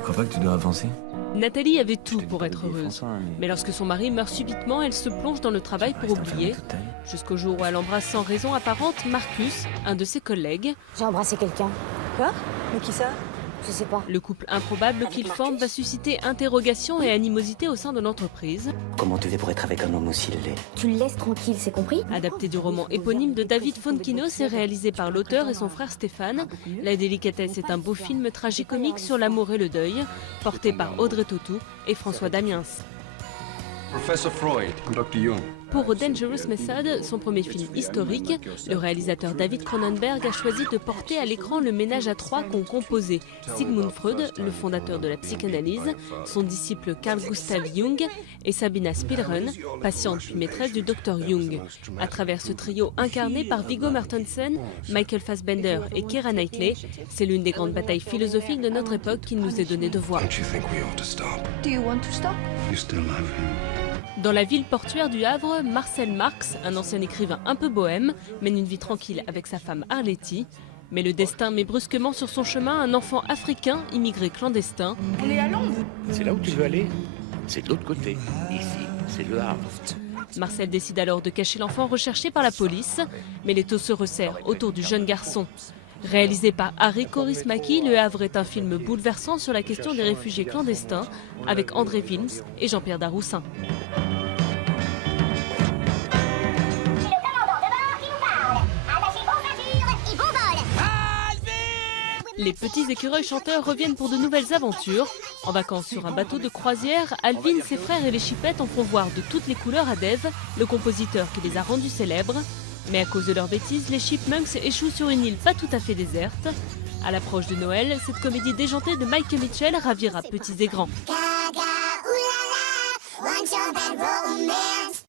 Tu crois pas que tu dois avancer? Nathalie avait tout pour être heureuse. Mais lorsque son mari meurt subitement, elle se plonge dans le travail pour oublier. Jusqu'au jour où elle embrasse sans raison apparente Marcus, un de ses collègues. J'ai embrassé quelqu'un. Quoi? Mais qui ça? Je sais pas. Le couple improbable qu'ils forment va susciter interrogation et animosité au sein de l'entreprise. Comment tu fais pour être avec un homme aussi laid? Tu le laisses tranquille, c'est compris? Adapté du roman éponyme de David Fontkinos et réalisé par l'auteur et son frère Stéphane, La délicatesse est un beau film tragicomique sur l'amour et le deuil, porté par Audrey Tautou et François Damiens. Professor Freud, Dr. Jung. Pour A Dangerous Method, son premier film historique, le réalisateur David Cronenberg a choisi de porter à l'écran le ménage à trois qu'ont composé Sigmund Freud, le fondateur de la psychanalyse, son disciple Carl Gustav Jung et Sabina Spielrein, patiente puis maîtresse du docteur Jung. À travers ce trio incarné par Viggo Mortensen, Michael Fassbender et Keira Knightley, c'est l'une des grandes batailles philosophiques de notre époque qu'il nous est donné de voir. Don't you think we ought to stop? Do you want to stop? You still love him? Dans la ville portuaire du Havre, Marcel Marx, un ancien écrivain un peu bohème, mène une vie tranquille avec sa femme Arletty. Mais le destin met brusquement sur son chemin un enfant africain, immigré clandestin. On est à Londres. C'est là où tu veux aller? C'est de l'autre côté. Ici, c'est le Havre. Marcel décide alors de cacher l'enfant recherché par la police, mais les taux se resserrent autour du jeune garçon. Réalisé par Harry Kaurismäki, Le Havre est un film bouleversant sur la question des réfugiés clandestins, avec André Wilms et Jean-Pierre Daroussin. Les petits écureuils chanteurs reviennent pour de nouvelles aventures. En vacances sur un bateau de croisière, Alvin, ses frères et les chipettes en font voir de toutes les couleurs à Dave, le compositeur qui les a rendus célèbres. Mais à cause de leurs bêtises, les Chipmunks échouent sur une île pas tout à fait déserte. À l'approche de Noël, cette comédie déjantée de Mike Mitchell ravira petits et grands. Gaga, oulala, want your bad romance.